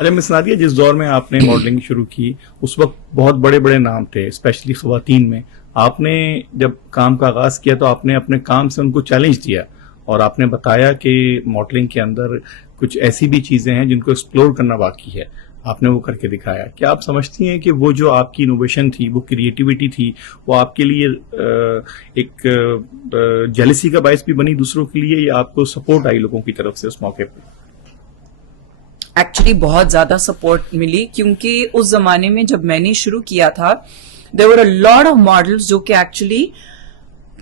اچھا مس نادیہ، جس دور میں آپ نے ماڈلنگ شروع کی اس وقت بہت بڑے بڑے نام تھے اسپیشلی خواتین میں. آپ نے جب کام کا آغاز کیا تو آپ نے اپنے کام سے ان کو چیلنج دیا اور آپ نے بتایا کہ ماڈلنگ کے اندر کچھ ایسی بھی چیزیں ہیں جن کو ایکسپلور کرنا باقی ہے. آپ نے وہ کر کے دکھایا. کیا آپ سمجھتی ہیں کہ وہ جو آپ کی انوویشن تھی، وہ کریٹیوٹی تھی، وہ آپ کے لیے ایک جیلسی کا باعث بھی بنی دوسروں کے لیے، یا آپ کو سپورٹ آئی لوگوں کی طرف سے اس موقع پہ؟ ایکچولی بہت زیادہ سپورٹ ملی، کیونکہ اس زمانے میں جب میں نے شروع کیا تھا there were a lot of models جو کہ ایکچولی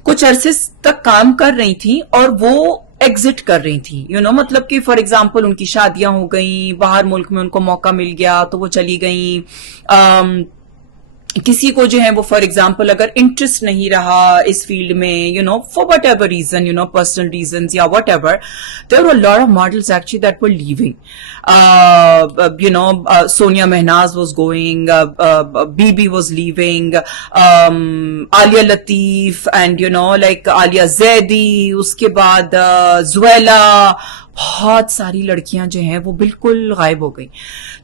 کچھ عرصے تک کام کر رہی تھیں اور وہ ایگزٹ کر رہی تھی، مطلب کہ فار ایگزامپل ان کی شادیاں ہو گئیں، باہر ملک میں ان کو موقع مل گیا تو وہ چلی گئیں. کسی کو جو ہے وہ فار ایگزامپل اگر انٹرسٹ نہیں رہا اس فیلڈ میں for whatever reason personal reasons یا whatever, there were lot of models actually that were leaving. Sonia Mehnaz was going, B B was leaving, Alia Latif and like Alia Zaidi, اس کے بعد زویلا، بہت ساری لڑکیاں جو ہیں وہ بالکل غائب ہو گئی.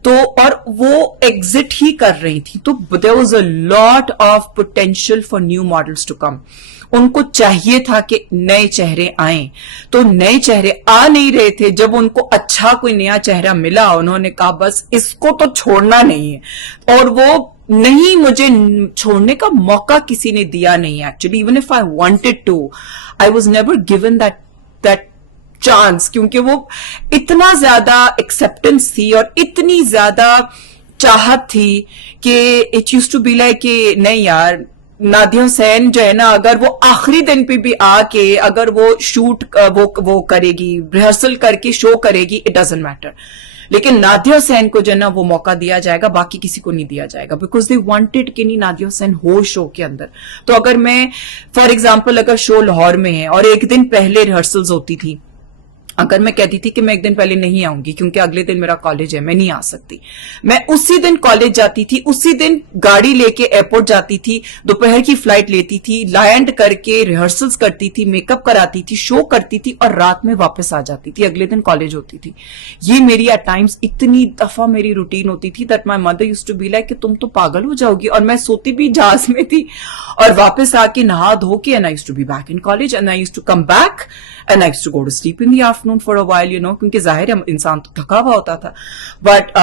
تو اور وہ ایگزٹ ہی کر رہی تھی. تو there was a lot of potential for new models to come. ان کو چاہیے تھا کہ نئے چہرے آئیں، تو نئے چہرے آ نہیں رہے تھے. جب ان کو اچھا کوئی نیا چہرہ ملا انہوں نے کہا بس اس کو تو چھوڑنا نہیں ہے، اور وہ نہیں، مجھے چھوڑنے کا موقع کسی نے دیا نہیں. Actually even if I wanted to, I was never given that chance, کیونکہ وہ اتنا زیادہ ایکسپٹینس تھی اور اتنی زیادہ چاہت تھی کہ it use to be like کہ نہیں یار، نادیہ حسین جو ہے نا اگر وہ آخری دن پہ بھی آ کے اگر وہ شوٹ وہ کرے گی، ریہرسل کر کے شو کرے گی، اٹ ڈزنٹ میٹر، لیکن نادیہ حسین کو جو ہے نا وہ موقع دیا جائے گا، باقی کسی کو نہیں دیا جائے گا، بیکاز دے وانٹڈ کہ نہیں نادیہ حسین ہو شو کے اندر. تو اگر میں فار ایگزامپل اگر شو لاہور میں ہے اور ایک دن پہلے ریہرسلز ہوتی تھی، اگر میں کہتی تھی کہ میں ایک دن پہلے نہیں آؤں گی کیونکہ اگلے دن میرا کالج ہے، میں نہیں آ سکتی، میں اسی دن کالج جاتی تھی، اسی دن گاڑی لے کے ایئرپورٹ جاتی تھی، دوپہر کی فلائٹ لیتی تھی، لینڈ کر کے ریہرسلز کرتی تھی، میک اپ کراتی تھی، شو کرتی تھی، اور رات میں واپس آ جاتی تھی، اگلے دن کالج ہوتی تھی. یہ میری ایٹ ٹائمز اتنی دفعہ میری روٹین ہوتی تھی that my mother used to be like کہ تم تو پاگل ہو جاؤ گی. اور میں سوتی بھی جہاز میں تھی اور واپس آ کے نہا دھو کے and I used to be back in college and I used to come back and I used to go to sleep in the afternoon for a while کیونکہ ظاہر ہے انسان تو تھکا ہوا ہوتا تھا. بٹ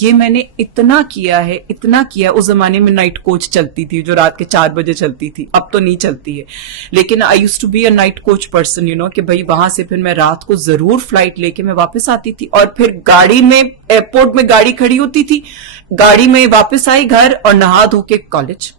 یہ میں نے اتنا کیا ہے، اتنا کیا. اس زمانے میں نائٹ کوچ چلتی تھی جو رات کے 4 بجے چلتی تھی، اب تو نہیں چلتی ہے، لیکن I used to be a night coach person کہ بھائی وہاں سے پھر میں رات کو ضرور فلائٹ لے کے میں واپس آتی تھی، اور پھر گاڑی میں ایئرپورٹ میں گاڑی کھڑی ہوتی تھی، گاڑی میں واپس آئی گھر اور نہا دھو کے کالج.